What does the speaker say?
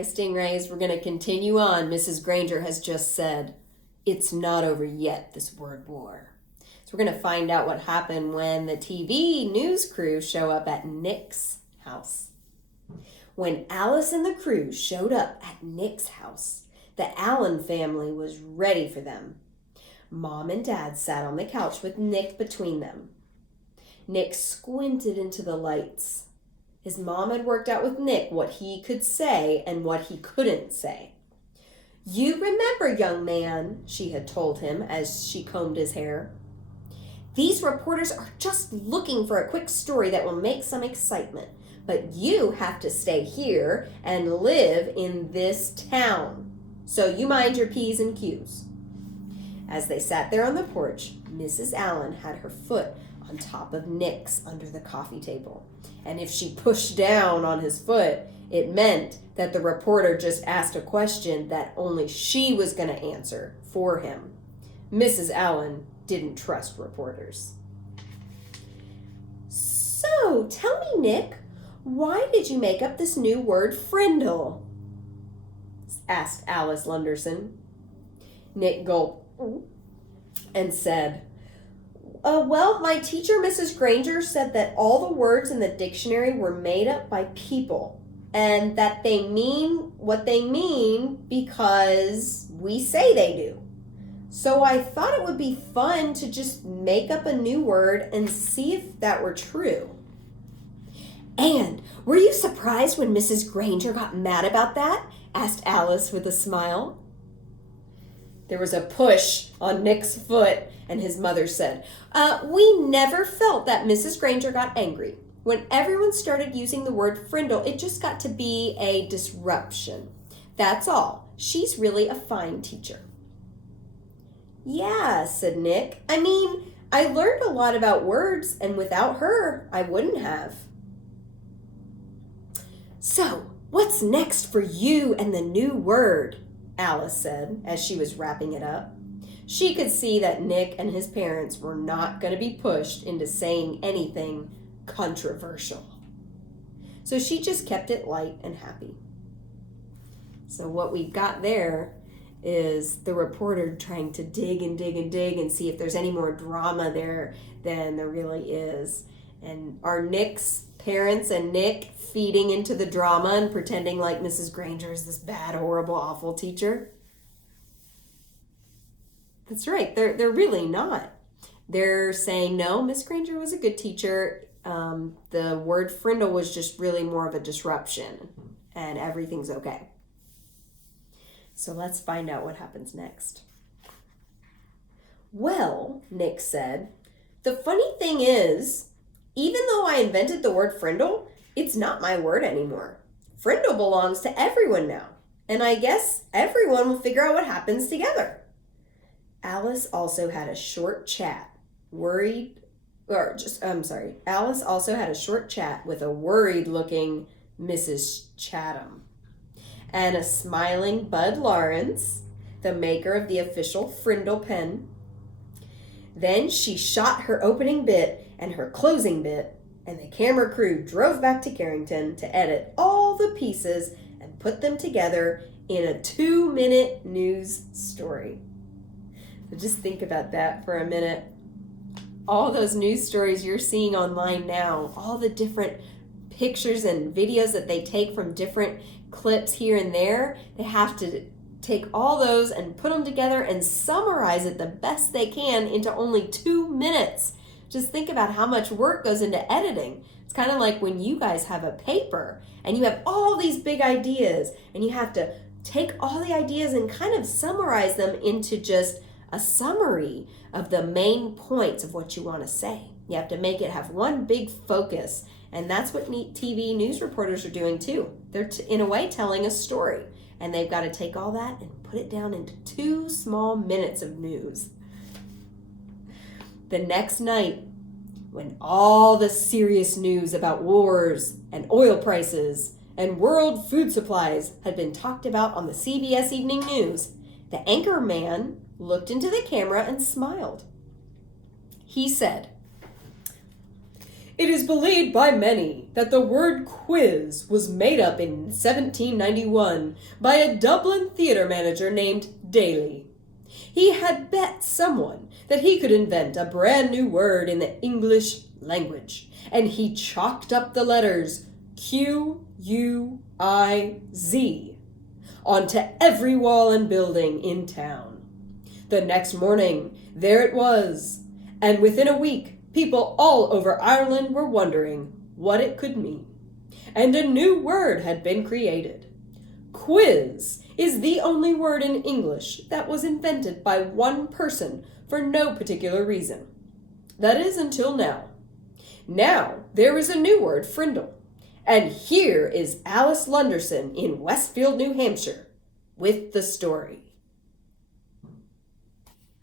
Hi, Stingrays. We're going to continue on. Mrs. Granger has just said, it's not over yet, this word war. So we're going to find out what happened when the TV news crew show up at Nick's house. When Alice and the crew showed up at Nick's house, the Allen family was ready for them. Mom and Dad sat on the couch with Nick between them. Nick squinted into the lights. His mom had worked out with Nick what he could say and what he couldn't say. You remember, young man, she had told him as she combed his hair. These reporters are just looking for a quick story that will make some excitement, but you have to stay here and live in this town. So you mind your P's and Q's. As they sat there on the porch, Mrs. Allen had her foot on top of Nick's under the coffee table. And if she pushed down on his foot, it meant that the reporter just asked a question that only she was going to answer for him. Mrs. Allen didn't trust reporters. So, tell me, Nick, why did you make up this new word, Frindle? Asked Alice Lunderson. Nick gulped and said, well, my teacher, Mrs. Granger, said that all the words in the dictionary were made up by people and that they mean what they mean because we say they do. So I thought it would be fun to just make up a new word and see if that were true. And were you surprised when Mrs. Granger got mad about that? Asked Alice with a smile. There was a push on Nick's foot, and his mother said, we never felt that Mrs. Granger got angry. When everyone started using the word Frindle, it just got to be a disruption. That's all. She's really a fine teacher. Yeah, said Nick. I mean, I learned a lot about words, and without her, I wouldn't have. So, what's next for you and the new word? Alice said as she was wrapping it up. She could see that Nick and his parents were not going to be pushed into saying anything controversial. So she just kept it light and happy. So what we got there is the reporter trying to dig and dig and dig and see if there's any more drama there than there really is. And are Nick's parents and Nick feeding into the drama and pretending like Mrs. Granger is this bad, horrible, awful teacher? That's right. They're really not. They're saying, no, Miss Granger was a good teacher. The word Frindle was just really more of a disruption, and everything's okay. So let's find out what happens next. Well, Nick said, the funny thing is, even though I invented the word Frindle, it's not my word anymore. Frindle belongs to everyone now, and I guess everyone will figure out what happens together. Alice also had a short chat Alice also had a short chat with a worried-looking Mrs. Chatham and a smiling Bud Lawrence, the maker of the official Frindle pen. Then she shot her opening bit and her closing bit, and the camera crew drove back to Carrington to edit all the pieces and put them together in a 2-minute news story. So just think about that for a minute. All those news stories you're seeing online now, all the different pictures and videos that they take from different clips here and there, they have to take all those and put them together and summarize it the best they can into only 2 minutes. Just think about how much work goes into editing. It's kind of like when you guys have a paper and you have all these big ideas and you have to take all the ideas and kind of summarize them into just a summary of the main points of what you want to say. You have to make it have one big focus, and that's what TV news reporters are doing too. They're in a way telling a story, and they've got to take all that and put it down into 2 small minutes of news. The next night, when all the serious news about wars and oil prices and world food supplies had been talked about on the CBS Evening News, the anchor man looked into the camera and smiled. He said, It is believed by many that the word quiz was made up in 1791 by a Dublin theatre manager named Daly. He had bet someone that he could invent a brand new word in the English language, and he chalked up the letters Q-U-I-Z onto every wall and building in town. The next morning, there it was, and within a week, people all over Ireland were wondering what it could mean. And a new word had been created. Quiz is the only word in English that was invented by one person for no particular reason. That is until now. Now there is a new word, Frindle. And here is Alice Lunderson in Westfield, New Hampshire, with the story.